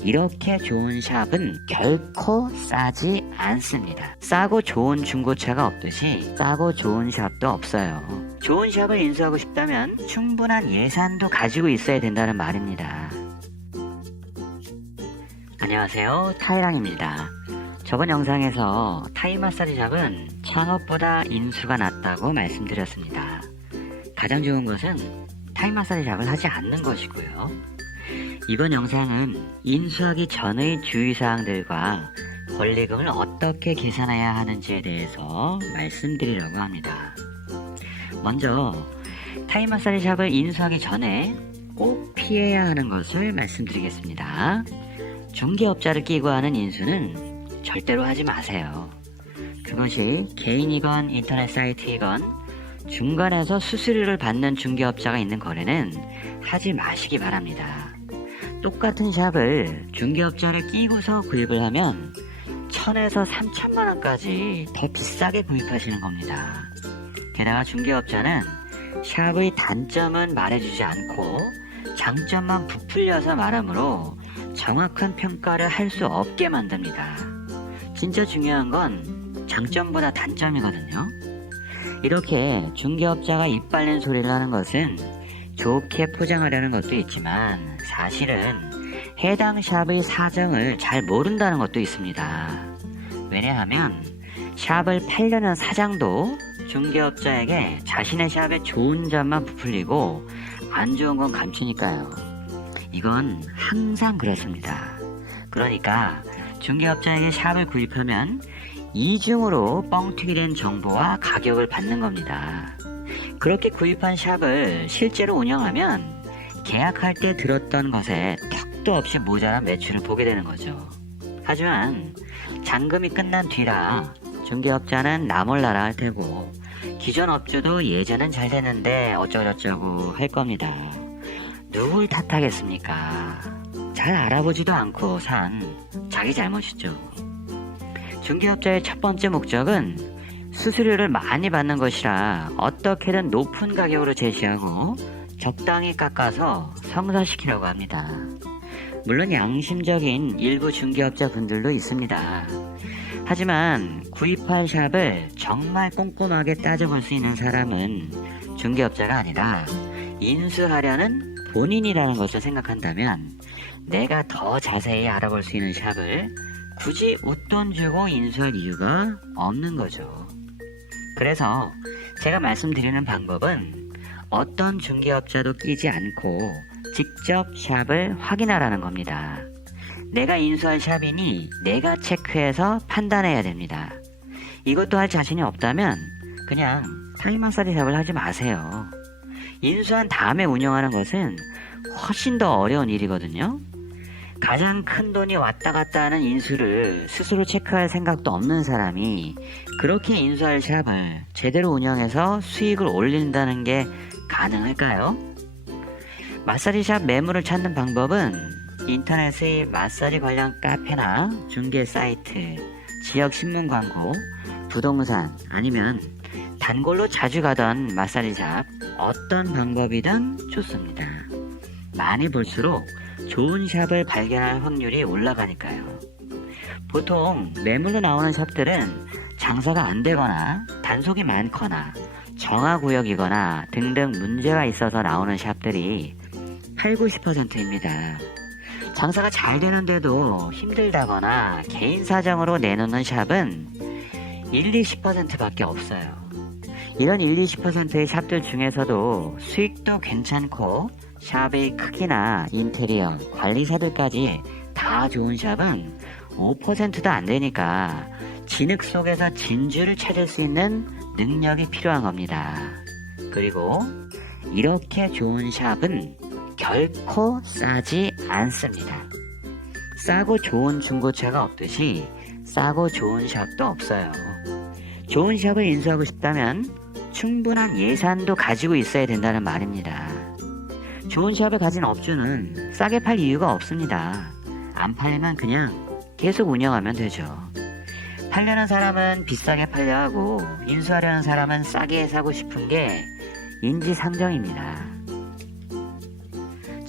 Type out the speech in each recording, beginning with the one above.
이렇게 좋은 샵은 결코 싸지 않습니다. 싸고 좋은 중고차가 없듯이 싸고 좋은 샵도 없어요. 좋은 샵을 인수하고 싶다면 충분한 예산도 가지고 있어야 된다는 말입니다. 안녕하세요, 타이랑입니다. 저번 영상에서 타이 마사지 샵은 창업보다 인수가 낫다고 말씀드렸습니다. 가장 좋은 것은 타이 마사지 샵을 하지 않는 것이고요. 이번 영상은 인수하기 전의 주의사항들과 권리금을 어떻게 계산해야 하는지에 대해서 말씀드리려고 합니다. 먼저 타이 마사지 샵을 인수하기 전에 꼭 피해야 하는 것을 말씀드리겠습니다. 중개업자를 끼고 하는 인수는 절대로 하지 마세요. 그것이 개인이건 인터넷 사이트이건 중간에서 수수료를 받는 중개업자가 있는 거래는 하지 마시기 바랍니다. 똑같은 샵을 중개업자를 끼고서 구입을 하면 1000에서 3000만원까지 더 비싸게 구입하시는 겁니다. 게다가 중개업자는 샵의 단점은 말해주지 않고 장점만 부풀려서 말하므로 정확한 평가를 할 수 없게 만듭니다. 진짜 중요한 건 장점보다 단점이거든요. 이렇게 중개업자가 입 빨린 소리를 하는 것은 좋게 포장하려는 것도 있지만 사실은 해당 샵의 사정을 잘 모른다는 것도 있습니다. 왜냐하면 샵을 팔려는 사장도 중개업자에게 자신의 샵의 좋은 점만 부풀리고 안 좋은 건 감추니까요. 이건 항상 그렇습니다. 그러니까 중개업자에게 샵을 구입하면 이중으로 뻥튀기 된 정보와 가격을 받는 겁니다. 그렇게 구입한 샵을 실제로 운영하면 계약할 때 들었던 것에 턱도 없이 모자란 매출을 보게 되는 거죠. 하지만 잔금이 끝난 뒤라 중개업자는 나 몰라라 할 테고 기존 업주도 예전엔 잘 됐는데 어쩌고저쩌고 할 겁니다. 누굴 탓하겠습니까? 잘 알아보지도 않고 산 자기 잘못이죠. 중개업자의 첫 번째 목적은 수수료를 많이 받는 것이라 어떻게든 높은 가격으로 제시하고 적당히 깎아서 성사시키려고 합니다. 물론 양심적인 일부 중개업자 분들도 있습니다. 하지만 구입할 샵을 정말 꼼꼼하게 따져볼 수 있는 사람은 중개업자가 아니라 인수하려는 본인이라는 것을 생각한다면 내가 더 자세히 알아볼 수 있는 샵을 굳이 웃돈 주고 인수할 이유가 없는 거죠. 그래서 제가 말씀드리는 방법은 어떤 중개업자도 끼지 않고 직접 샵을 확인하라는 겁니다. 내가 인수할 샵이니 내가 체크해서 판단해야 됩니다. 이것도 할 자신이 없다면 그냥 타이 마사지 샵을 하지 마세요. 인수한 다음에 운영하는 것은 훨씬 더 어려운 일이거든요. 가장 큰 돈이 왔다 갔다 하는 인수를 스스로 체크할 생각도 없는 사람이 그렇게 인수할 샵을 제대로 운영해서 수익을 올린다는 게 가능할까요? 마사지샵 매물을 찾는 방법은 인터넷의 마사지 관련 카페나 중개 사이트, 지역 신문 광고, 부동산 아니면 단골로 자주 가던 마사지샵 어떤 방법이든 좋습니다. 많이 볼수록 좋은 샵을 발견할 확률이 올라가니까요. 보통 매물로 나오는 샵들은 장사가 안 되거나 단속이 많거나 정화구역이거나 등등 문제가 있어서 나오는 샵들이 80~90%입니다. 장사가 잘 되는데도 힘들다거나 개인 사정으로 내놓는 샵은 1~20% 밖에 없어요. 이런 1~20%의 샵들 중에서도 수익도 괜찮고 샵의 크기나 인테리어, 관리사들까지 다 좋은 샵은 5%도 안 되니까 진흙 속에서 진주를 찾을 수 있는 능력이 필요한 겁니다. 그리고 이렇게 좋은 샵은 결코 싸지 않습니다. 싸고 좋은 중고차가 없듯이 싸고 좋은 샵도 없어요. 좋은 샵을 인수하고 싶다면 충분한 예산도 가지고 있어야 된다는 말입니다. 좋은 샵을 가진 업주는 싸게 팔 이유가 없습니다. 안 팔면 그냥 계속 운영하면 되죠. 팔려는 사람은 비싸게 팔려 하고 인수하려는 사람은 싸게 사고 싶은 게 인지상정입니다.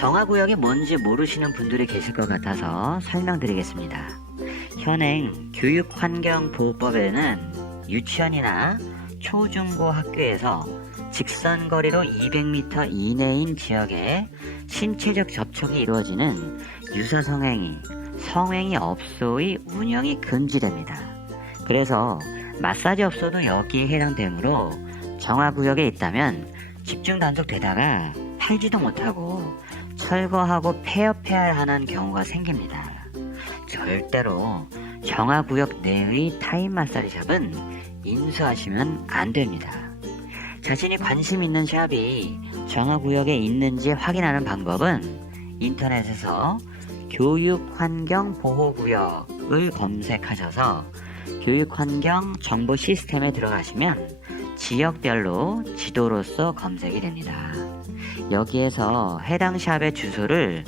정화구역이 뭔지 모르시는 분들이 계실 것 같아서 설명드리겠습니다. 현행 교육환경보호법에는 유치원이나 초중고 학교에서 직선거리로 200m 이내인 지역에 신체적 접촉이 이루어지는 유사성행위, 성행위 업소의 운영이 금지됩니다. 그래서 마사지 업소도 여기에 해당되므로 정화구역에 있다면 집중 단속되다가 팔지도 못하고 철거하고 폐업해야 하는 경우가 생깁니다. 절대로 정화구역 내의 타임 마사지샵은 인수하시면 안 됩니다. 자신이 관심 있는 샵이 정화구역에 있는지 확인하는 방법은 인터넷에서 교육환경보호구역을 검색하셔서 교육환경 정보 시스템에 들어가시면 지역별로 지도로서 검색이 됩니다. 여기에서 해당 샵의 주소를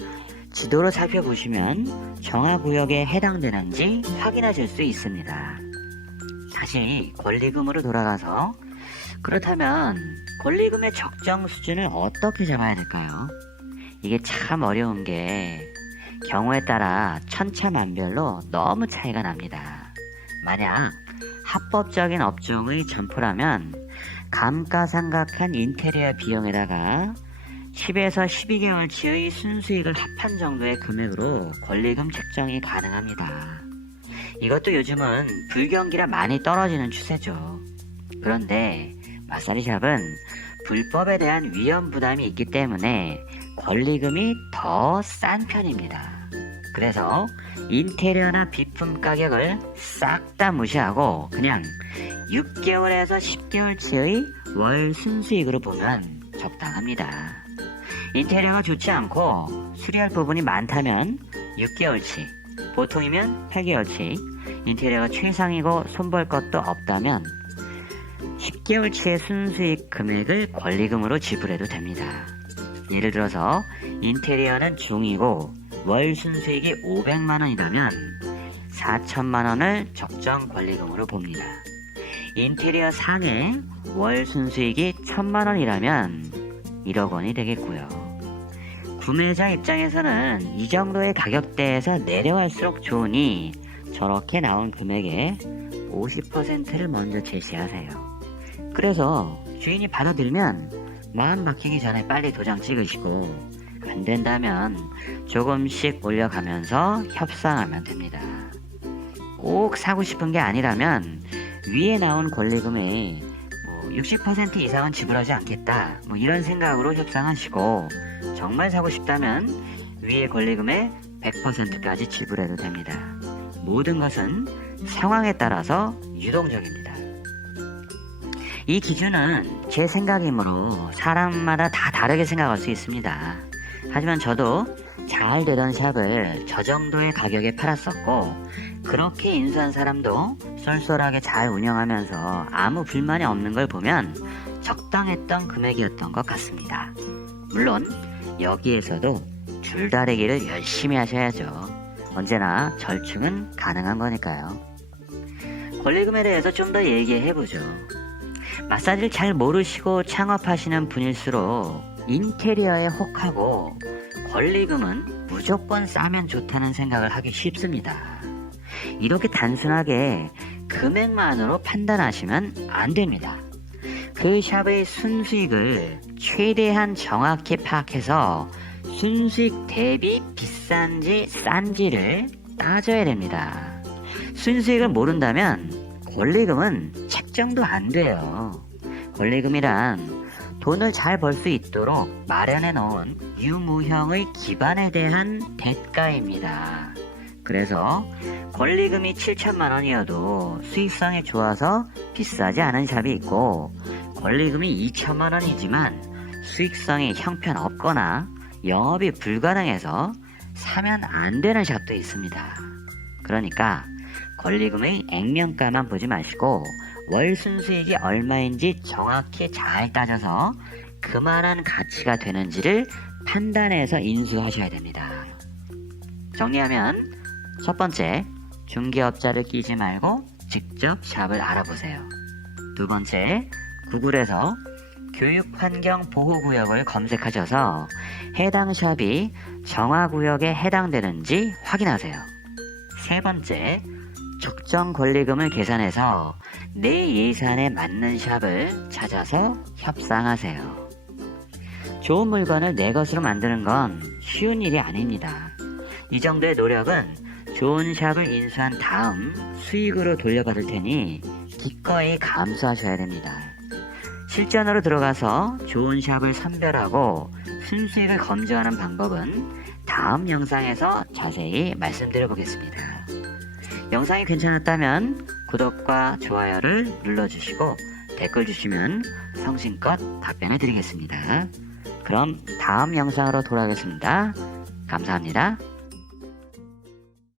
지도로 살펴보시면 정화구역에 해당되는지 확인하실 수 있습니다. 다시 권리금으로 돌아가서 그렇다면 권리금의 적정 수준을 어떻게 잡아야 될까요? 이게 참 어려운 게 경우에 따라 천차만별로 너무 차이가 납니다. 만약 합법적인 업종의 점포라면 감가상각한 인테리어 비용에다가 10에서 12개월치의 순수익을 합한 정도의 금액으로 권리금 책정이 가능합니다. 이것도 요즘은 불경기라 많이 떨어지는 추세죠. 그런데 마사지샵은 불법에 대한 위험 부담이 있기 때문에 권리금이 더 싼 편입니다. 그래서 인테리어나 비품 가격을 싹 다 무시하고 그냥 6개월에서 10개월치의 월 순수익으로 보면 적당합니다. 인테리어가 좋지 않고 수리할 부분이 많다면 6개월치, 보통이면 8개월치, 인테리어가 최상이고 손볼 것도 없다면 10개월치의 순수익 금액을 권리금으로 지불해도 됩니다. 예를 들어서 인테리어는 중이고 월 순수익이 500만원이라면 4천만원을 적정 권리금으로 봅니다. 인테리어 상에 월 순수익이 1000만원이라면 1억원이 되겠고요. 구매자 입장에서는 이 정도의 가격대에서 내려갈수록 좋으니 저렇게 나온 금액의 50%를 먼저 제시하세요. 그래서 주인이 받아들면 마음 막히기 전에 빨리 도장 찍으시고 안 된다면 조금씩 올려가면서 협상하면 됩니다. 꼭 사고 싶은 게 아니라면 위에 나온 권리금의 60% 이상은 지불하지 않겠다 이런 생각으로 협상하시고 정말 사고 싶다면 위의 권리금의 100%까지 지불해도 됩니다. 모든 것은 상황에 따라서 유동적입니다. 이 기준은 제 생각이므로 사람마다 다 다르게 생각할 수 있습니다. 하지만 저도 잘 되던 샵을 저 정도의 가격에 팔았었고 그렇게 인수한 사람도 쏠쏠하게 잘 운영하면서 아무 불만이 없는 걸 보면 적당했던 금액이었던 것 같습니다. 물론 여기에서도 줄다리기를 열심히 하셔야죠. 언제나 절충은 가능한 거니까요. 권리금에 대해서 좀 더 얘기해보죠. 마사지를 잘 모르시고 창업하시는 분일수록 인테리어에 혹하고 권리금은 무조건 싸면 좋다는 생각을 하기 쉽습니다. 이렇게 단순하게 금액만으로 판단하시면 안 됩니다. 그 샵의 순수익을 최대한 정확히 파악해서 순수익 대비 비싼지 싼지를 따져야 됩니다. 순수익을 모른다면 권리금은 책정도 안 돼요. 권리금이란 돈을 잘 벌 수 있도록 마련해 놓은 유무형의 기반에 대한 대가입니다. 그래서 권리금이 7천만원이어도 수익성이 좋아서 비싸지 않은 샵이 있고 권리금이 2천만원이지만 수익성이 형편없거나 영업이 불가능해서 사면 안 되는 샵도 있습니다. 그러니까 권리금의 액면가만 보지 마시고 월 순수익이 얼마인지 정확히 잘 따져서 그만한 가치가 되는지를 판단해서 인수하셔야 됩니다. 정리하면 첫 번째, 중개업자를 끼지 말고 직접 샵을 알아보세요. 두 번째, 구글에서 교육환경보호구역을 검색하셔서 해당 샵이 정화구역에 해당되는지 확인하세요. 세 번째, 적정 권리금을 계산해서 내 예산에 맞는 샵을 찾아서 협상하세요. 좋은 물건을 내 것으로 만드는 건 쉬운 일이 아닙니다. 이 정도의 노력은 좋은 샵을 인수한 다음 수익으로 돌려받을 테니 기꺼이 감수하셔야 됩니다. 실전으로 들어가서 좋은 샵을 선별하고 순수익을 검증하는 방법은 다음 영상에서 자세히 말씀드려 보겠습니다. 영상이 괜찮았다면 구독과 좋아요를 눌러주시고 댓글 주시면 성심껏 답변해 드리겠습니다. 그럼 다음 영상으로 돌아오겠습니다. 감사합니다.